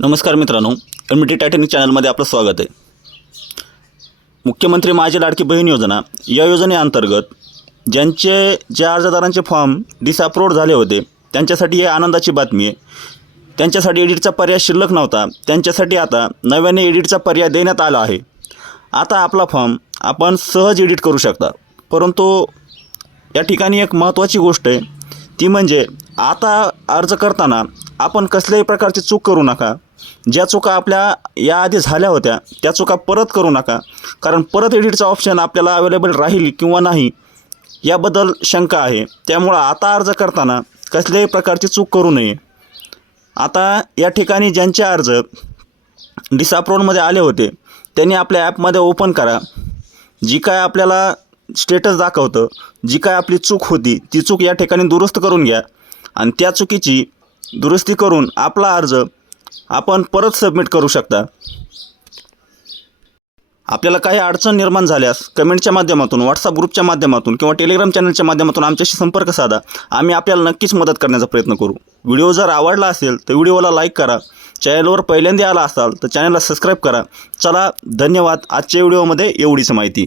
नमस्कार मित्रांनो M T Titanic चॅनलमध्ये आपलं स्वागत आहे. मुख्यमंत्री माझी लाडकी बहीण योजना या योजनेअंतर्गत ज्यांचे ज्या अर्जदारांचे फॉर्म डिसअप्रूव्ड झाले होते त्यांच्यासाठी ही आनंदाची बातमी आहे. त्यांच्यासाठी एडिटचा पर्याय शिल्लक नव्हता त्यांच्यासाठी आता नव्याने एडिटचा पर्याय देण्यात आला आहे. आता आपला फॉर्म आपण सहज एडिट करू शकता. परंतु या ठिकाणी एक महत्त्वाची गोष्ट आहे ती म्हणजे आता अर्ज करताना आपण कसल्याही प्रकारची चूक करू नका. ज्या चुका आपल्या याआधी झाल्या होत्या त्या चुका परत करू नका. कारण परत एडिटचा ऑप्शन आपल्याला अवेलेबल राहील किंवा नाही याबद्दल शंका आहे. त्यामुळं आता अर्ज करताना कसल्याही प्रकारची चूक करू नये. आता या ठिकाणी ज्यांचे अर्ज डिसाप्रोनमध्ये आले होते त्यांनी आपल्या ॲपमध्ये ओपन करा. जी काय आपल्याला स्टेटस दाखवतं जी काय आपली चूक होती ती चूक या ठिकाणी दुरुस्त करून घ्या. आणि त्या चुकीची दुरुस्ती करून आपला अर्ज आपण परत सबमिट करू शकता. आपल्याला काही अडचण निर्माण झाल्यास कमेंटच्या माध्यमातून व्हॉट्सअप ग्रुपच्या माध्यमातून किंवा टेलिग्राम चॅनलच्या माध्यमातून आमच्याशी संपर्क साधा. आम्ही आपल्याला नक्कीच मदत करण्याचा प्रयत्न करू. व्हिडिओ जर आवडला असेल तर व्हिडिओला लाईक करा. चॅनलवर पहिल्यांदा आला असाल तर चॅनलला सबस्क्राईब करा. चला धन्यवाद. आजच्या व्हिडिओमध्ये एवढीच माहिती.